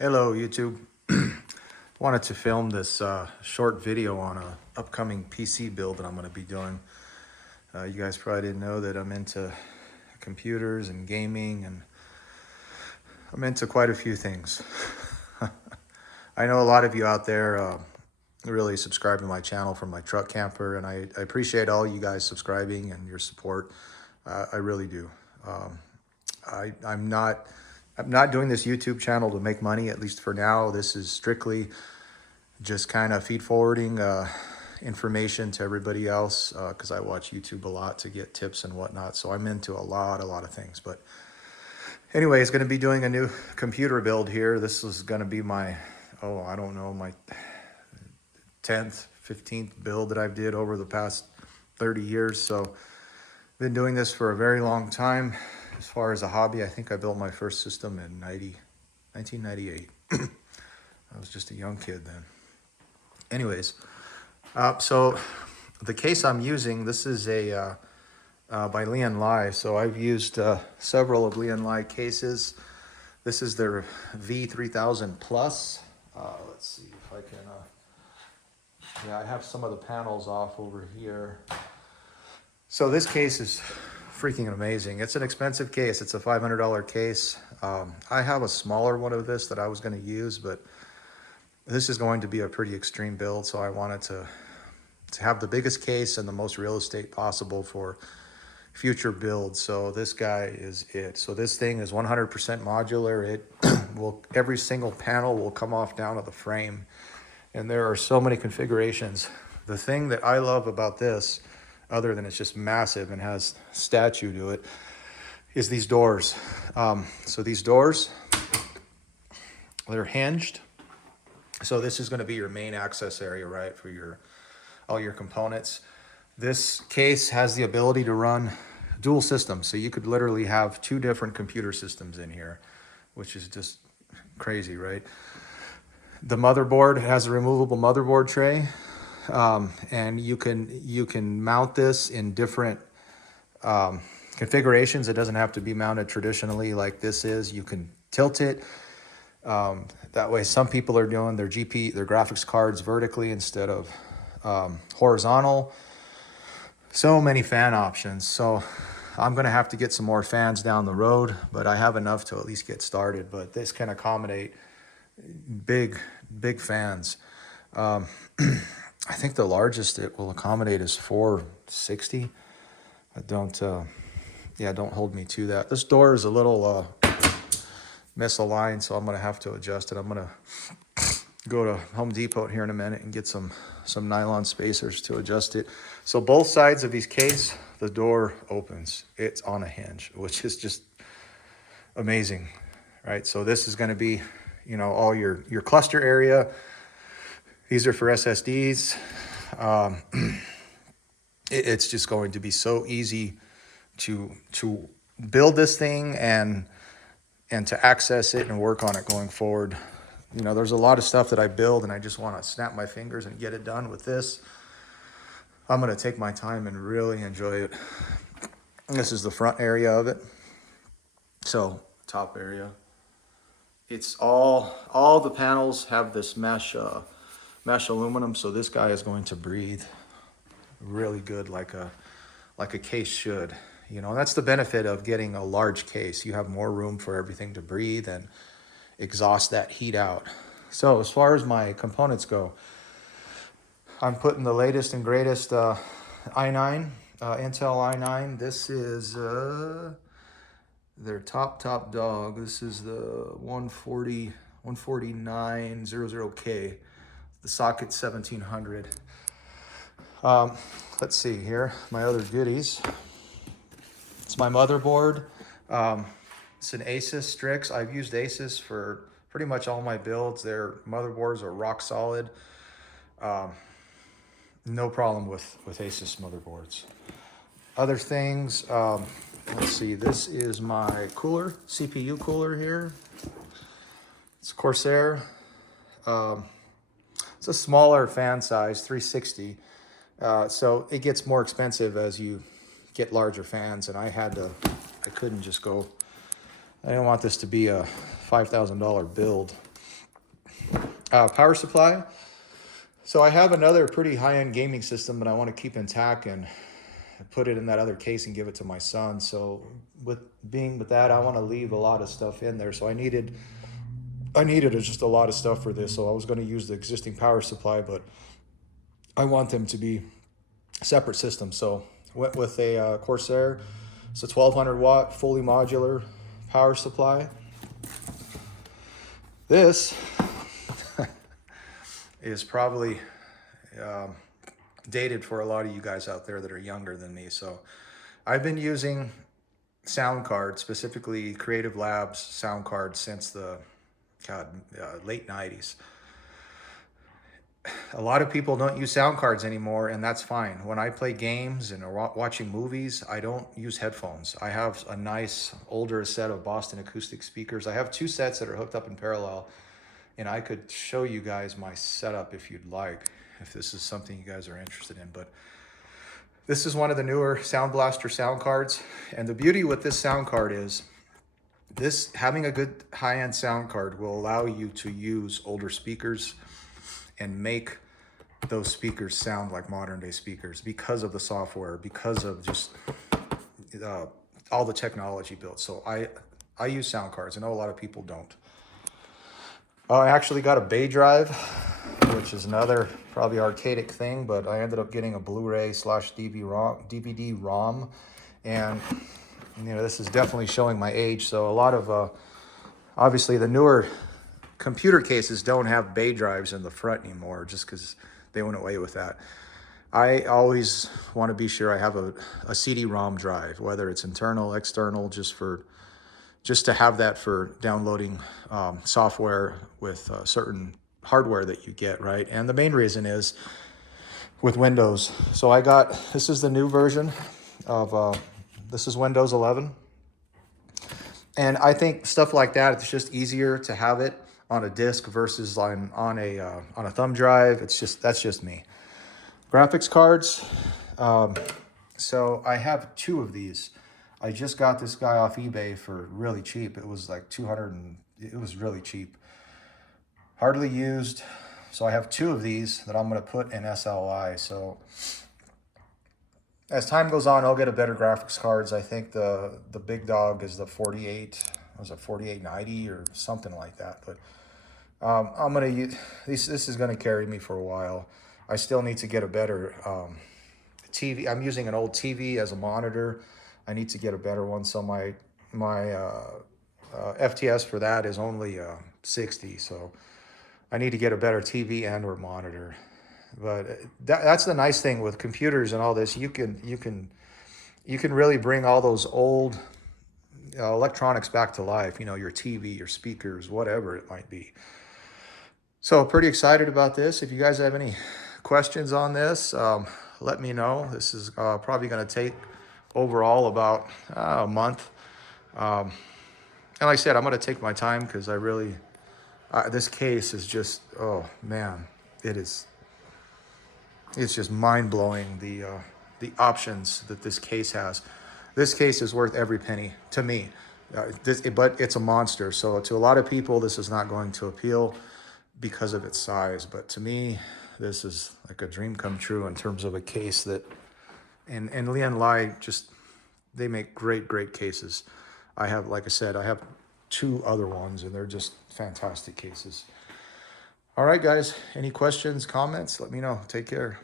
Hello YouTube. Wanted to film this short video on a upcoming PC build that I'm going to be doing. You guys probably didn't know that I'm into computers and gaming, and I'm into quite a few things. I know a lot of you out there really subscribe to my channel from my truck camper, and I appreciate all you guys subscribing and your support. I really do. I'm not doing this YouTube channel to make money, at least for now. This is strictly just kind of feed forwarding information to everybody else, because I watch YouTube a lot to get tips and whatnot. So I'm into a lot of things. But anyway, it's going to be doing a new computer build here. This is going to be my, I don't know, my 10th, 15th build that I've did over the past 30 years. So I've been doing this for a very long time. As far as a hobby, I think I built my first system in 1998. I was just a young kid then. Anyways, so the case I'm using, this is a by LIAN. So I've used several of LIAN cases. This is their V3000 Plus. Let's see if I can, yeah, I have some of the panels off over here. So this case is freaking amazing. It's an expensive case. It's a $500 case. I have a smaller one of this that I was going to use, but this is going to be a pretty extreme build, so I wanted to have the biggest case and the most real estate possible for future builds. So this guy is it. So this thing is 100% modular. It will, every single panel will come off down to the frame, and there are so many configurations. The thing that I love about this, other than it's just massive and has statue to it, is these doors. So these doors, they're hinged. So this is going to be your main access area, right, for all your components. This case has the ability to run dual systems. So you could literally have two different computer systems in here, which is just crazy, right? The motherboard has a removable motherboard tray. And you can mount this in different configurations. It doesn't have to be mounted traditionally like this is. You can tilt it. That way, some people are doing their graphics cards vertically instead of horizontal. So many fan options. So I'm going to have to get some more fans down the road, but I have enough to at least get started. But this can accommodate big fans. I think the largest it will accommodate is 460. Don't hold me to that. This door is a little misaligned, so I'm gonna have to adjust it. I'm gonna go to Home Depot here in a minute and get some nylon spacers to adjust it. So both sides of these case, the door opens. It's on a hinge, which is just amazing, right? So this is gonna be, all your cluster area. These are for SSDs. It's just going to be so easy to build this thing and to access it and work on it going forward. There's a lot of stuff that I build and I just want to snap my fingers and get it done. With this, I'm going to take my time and really enjoy it. This is the front area of it. So top area. It's all the panels have this mesh aluminum, so this guy is going to breathe really good, like a case should. That's the benefit of getting a large case. You have more room for everything to breathe and exhaust that heat out. So as far as my components go, I'm putting the latest and greatest i9, Intel i9. This is their top dog. This is the 14900K. The socket 1700. Let's see here, my other goodies. It's my motherboard. It's an Asus Strix. I've used Asus for pretty much all my builds. Their motherboards are rock solid. No problem with Asus motherboards. Other things, let's see, this is my cooler, CPU cooler here. It's Corsair. It's a smaller fan size, 360. So it gets more expensive as you get larger fans, and I couldn't just go, I didn't want this to be a $5,000 build. Power supply. So I have another pretty high-end gaming system that I want to keep intact and put it in that other case and give it to my son. So with that, I want to leave a lot of stuff in there. So I needed just a lot of stuff for this. So I was going to use the existing power supply, but I want them to be separate systems. So went with a Corsair. It's a 1200 watt fully modular power supply. This is probably dated for a lot of you guys out there that are younger than me. So I've been using sound cards, specifically Creative Labs sound cards, since the late 90s. A lot of people don't use sound cards anymore, and that's fine. When I play games and watching movies, I don't use headphones. I have a nice older set of Boston acoustic speakers. I have two sets that are hooked up in parallel, and I could show you guys my setup if you'd like, if this is something you guys are interested in. But this is one of the newer Sound Blaster sound cards, and the beauty with this sound card is this, having a good high-end sound card will allow you to use older speakers and make those speakers sound like modern day speakers because of the software, because of just all the technology built. So I use sound cards. I know a lot of people don't. I actually got a Bay drive, which is another probably archaic thing, but I ended up getting a Blu-ray / DVD ROM. And you know, this is definitely showing my age. So a lot of, obviously the newer computer cases don't have Bay drives in the front anymore, just because they went away with that. I always want to be sure I have a CD-ROM drive, whether it's internal, external, just to have that for downloading software with certain hardware that you get, right? And the main reason is with Windows. So this is the new version of, this is Windows 11. And I think stuff like that, it's just easier to have it on a disk versus on a thumb drive. That's just me. Graphics cards. So I have two of these. I just got this guy off eBay for really cheap. It was like 200 and it was really cheap. Hardly used. So I have two of these that I'm going to put in SLI. So as time goes on, I'll get a better graphics cards. I think the big dog is the 4890 or something like that. But I'm gonna use this is gonna carry me for a while. I still need to get a better TV. I'm using an old TV as a monitor. I need to get a better one. So my FTS for that is only 60. So I need to get a better TV and or monitor. But that's the nice thing with computers and all this. You can really bring all those old electronics back to life. You know, your TV, your speakers, whatever it might be. So pretty excited about this. If you guys have any questions on this, let me know. This is probably going to take overall about a month. And like I said, I'm going to take my time because I really, this case is just, oh man, it's just mind-blowing, the options that this case has. This case is worth every penny to me, but it's a monster. So to a lot of people, this is not going to appeal because of its size. But to me, this is like a dream come true in terms of a case that, and LIAN they make great cases. I have, like I said, I have two other ones and they're just fantastic cases. All right, guys, any questions, comments, let me know. Take care.